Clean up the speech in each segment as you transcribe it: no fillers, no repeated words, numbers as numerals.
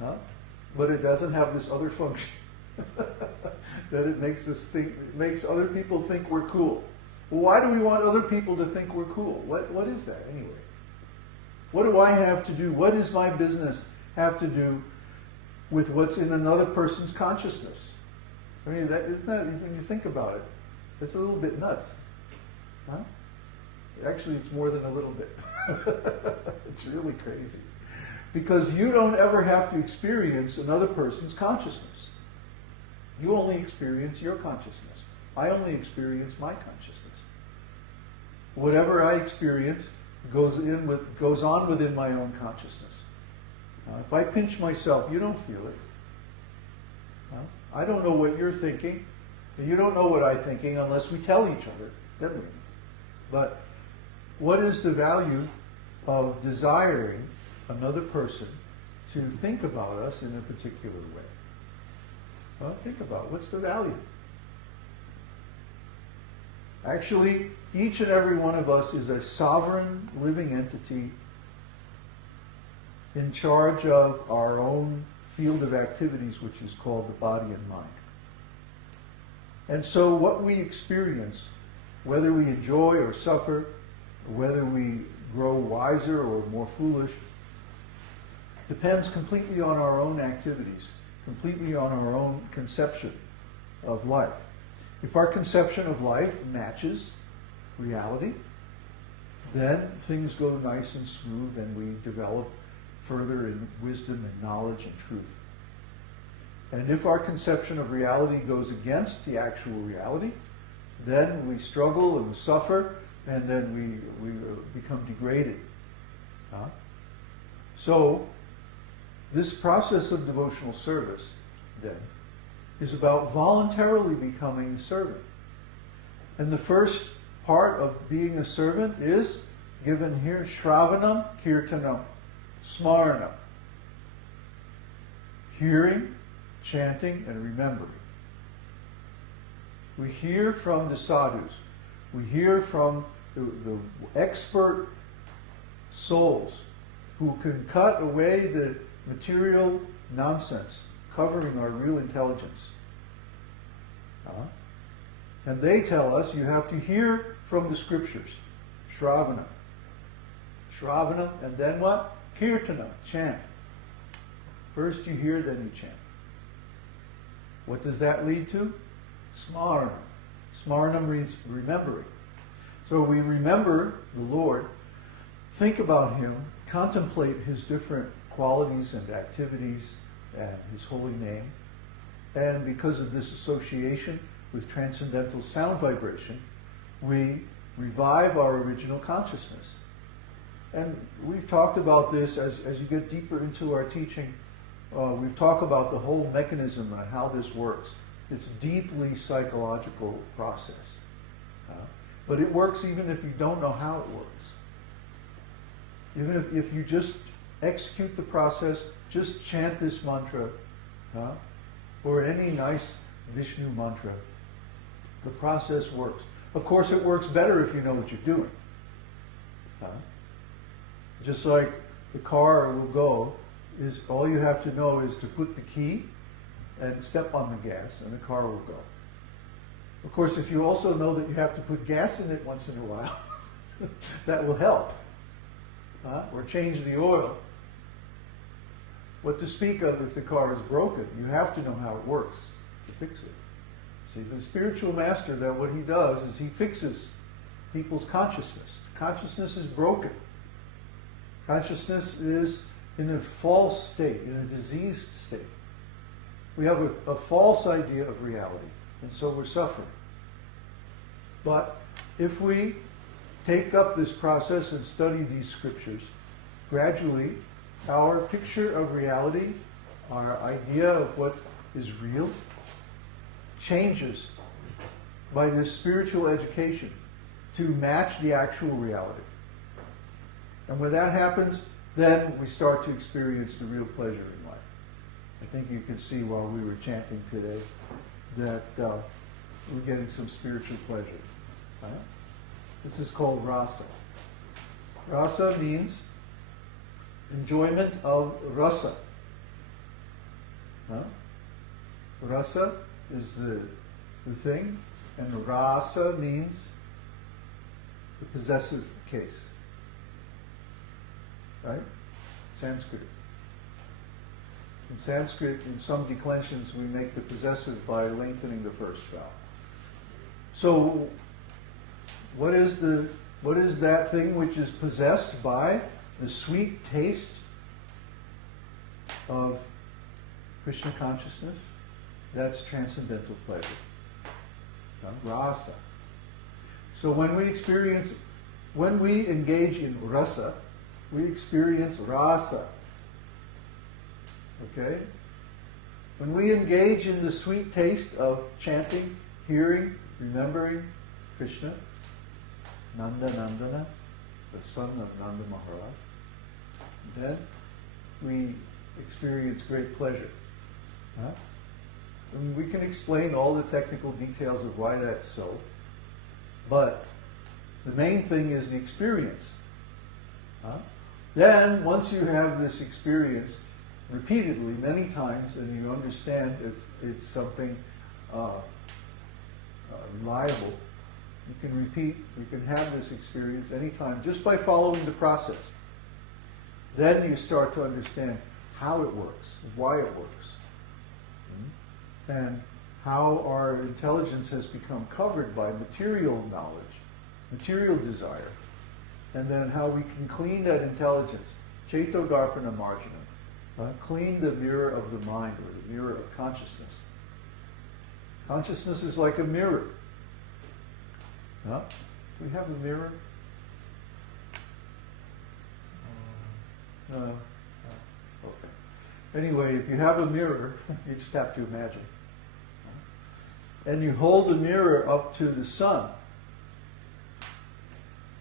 Huh? But it doesn't have this other function that it makes us think, it makes other people think we're cool. Well, why do we want other people to think we're cool? What is that anyway? What do I have to do? What does my business have to do with what's in another person's consciousness? I mean, that isn't that, when you think about it, it's a little bit nuts. Huh? Actually, it's more than a little bit. It's really crazy. Because you don't ever have to experience another person's consciousness. You only experience your consciousness. I only experience my consciousness. Whatever I experience goes on within my own consciousness. If I pinch myself, you don't feel it. I don't know what you're thinking, and you don't know what I'm thinking unless we tell each other, don't we? But what is the value of desiring another person to think about us in a particular way? Well, think about it. What's the value? Actually, each and every one of us is a sovereign living entity in charge of our own field of activities, which is called the body and mind. And so what we experience, whether we enjoy or suffer, or whether we grow wiser or more foolish, depends completely on our own activities, completely on our own conception of life. If our conception of life matches reality, then things go nice and smooth and we develop further in wisdom and knowledge and truth. And if our conception of reality goes against the actual reality, then we struggle and we suffer, and then we become degraded. So, this process of devotional service, then, is about voluntarily becoming a servant. And the first part of being a servant is given here, shravanam, kirtanam, smaranam. Hearing, chanting, and remembering. We hear from the sadhus. We hear from the expert souls who can cut away the material nonsense covering our real intelligence. And they tell us you have to hear from the scriptures. Shravana. Shravana, and then what? Kirtana, chant. First you hear, then you chant. What does that lead to? Smaranam. Smaranam means remembering. So we remember the Lord, think about Him, contemplate His different qualities and activities and His holy name. And because of this association with transcendental sound vibration, we revive our original consciousness. And we've talked about this as you get deeper into our teaching. We've talked about the whole mechanism and how this works. It's a deeply psychological process. But it works even if you don't know how it works. Even if you just execute the process, just chant this mantra, or any nice Vishnu mantra, the process works. Of course, it works better if you know what you're doing. Just like the car will go, is all you have to know is to put the key and step on the gas, and the car will go. Of course, if you also know that you have to put gas in it once in a while, that will help. Or change the oil. What to speak of if the car is broken? You have to know how it works to fix it. See, the spiritual master, that what he does is he fixes people's consciousness. Consciousness is broken. Consciousness is in a false state, in a diseased state. We have a false idea of reality, and so we're suffering. But if we take up this process and study these scriptures, gradually our picture of reality, our idea of what is real, changes by this spiritual education to match the actual reality. And when that happens, then we start to experience the real pleasure in life. I think you can see while we were chanting today that we're getting some spiritual pleasure. This is called rasa. Rasa means enjoyment of rasa. Huh? Rasa is the thing, and rasa means the possessive case. Right? Sanskrit. In Sanskrit, in some declensions, we make the possessive by lengthening the first vowel. So, what is that thing which is possessed by the sweet taste of Krishna consciousness? That's transcendental pleasure. Rasa. So when we engage in rasa, we experience rasa. Okay? When we engage in the sweet taste of chanting, hearing, remembering Krishna, Nanda-nandana, the son of Nanda Maharaj, then we experience great pleasure. Huh? And we can explain all the technical details of why that's so, but the main thing is the experience. Huh? Then, once you have this experience repeatedly, many times, and you understand if it's something reliable, you can repeat, you can have this experience anytime just by following the process. Then you start to understand how it works, why it works, and how our intelligence has become covered by material knowledge, material desire, and then how we can clean that intelligence, ceto darpana marjanam, clean the mirror of the mind or the mirror of consciousness. Consciousness is like a mirror. Huh? Do we have a mirror? No. Okay. Anyway, if you have a mirror, you just have to imagine. And you hold the mirror up to the sun,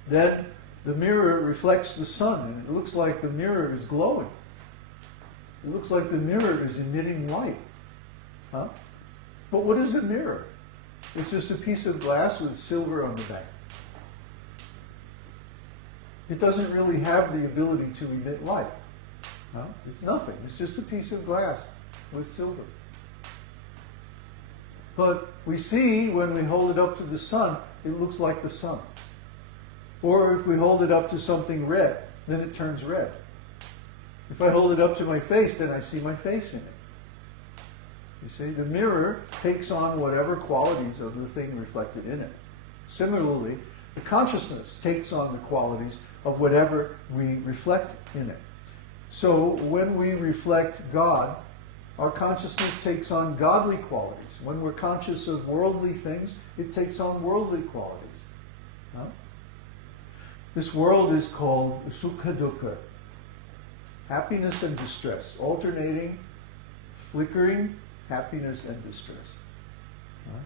then the mirror reflects the sun, and it looks like the mirror is glowing. It looks like the mirror is emitting light. Huh? But what is a mirror? It's just a piece of glass with silver on the back. It doesn't really have the ability to emit light. Huh? It's nothing. It's just a piece of glass with silver. But we see when we hold it up to the sun, it looks like the sun. Or if we hold it up to something red, then it turns red. If I hold it up to my face, then I see my face in it. You see, the mirror takes on whatever qualities of the thing reflected in it. Similarly, the consciousness takes on the qualities of whatever we reflect in it. So when we reflect God, our consciousness takes on godly qualities. When we're conscious of worldly things, it takes on worldly qualities. Huh? This world is called sukha dukkha, happiness and distress, alternating, flickering happiness and distress. Huh?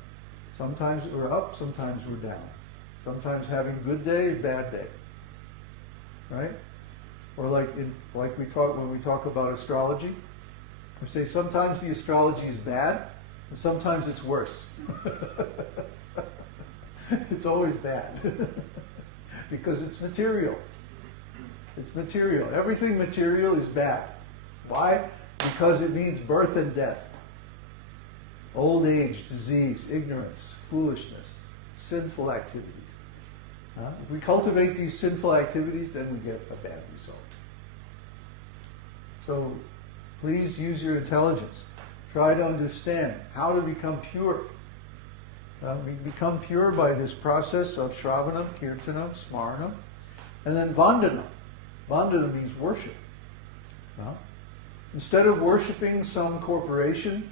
Sometimes we're up, sometimes we're down. Sometimes having good day, bad day. Right? Or when we talk about astrology, we say sometimes the astrology is bad, and sometimes it's worse. It's always bad. Because it's material. It's material. Everything material is bad. Why? Because it means birth and death. Old age, disease, ignorance, foolishness, sinful activities. If we cultivate these sinful activities, then we get a bad result. So please use your intelligence. Try to understand how to become pure. We become pure by this process of shravana, kirtana, smarana, and then vandana. Vandana means worship. Instead of worshiping some corporation,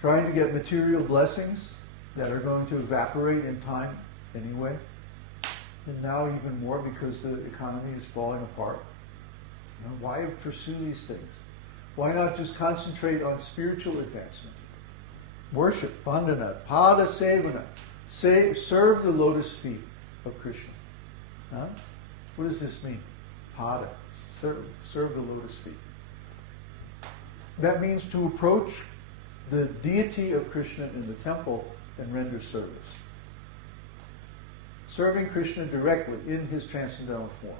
trying to get material blessings that are going to evaporate in time anyway, and now even more because the economy is falling apart. Why pursue these things? Why not just concentrate on spiritual advancement? Worship, vandana, pada sevinu. Serve the lotus feet of Krishna. What does this mean? Pada, serve the lotus feet. That means to approach the deity of Krishna in the temple and render service. Serving Krishna directly in his transcendental form.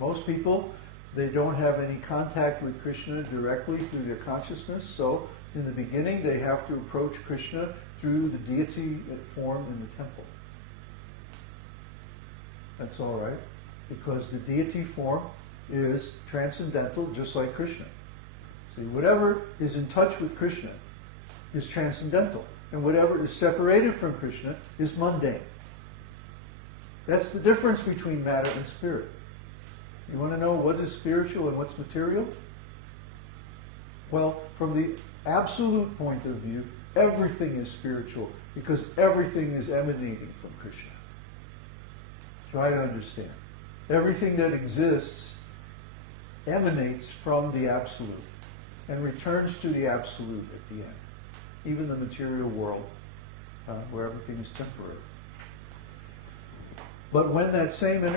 Most people They don't have any contact with Krishna directly through their consciousness, so in the beginning they have to approach Krishna through the deity form in the temple. That's all right, because the deity form is transcendental, just like Krishna. See, whatever is in touch with Krishna is transcendental, and whatever is separated from Krishna is mundane. That's the difference between matter and spirit. You want to know what is spiritual and what's material? Well, from the absolute point of view, everything is spiritual because everything is emanating from Krishna. Try to understand. Everything that exists emanates from the absolute and returns to the absolute at the end. Even the material world, where everything is temporary. But when that same energy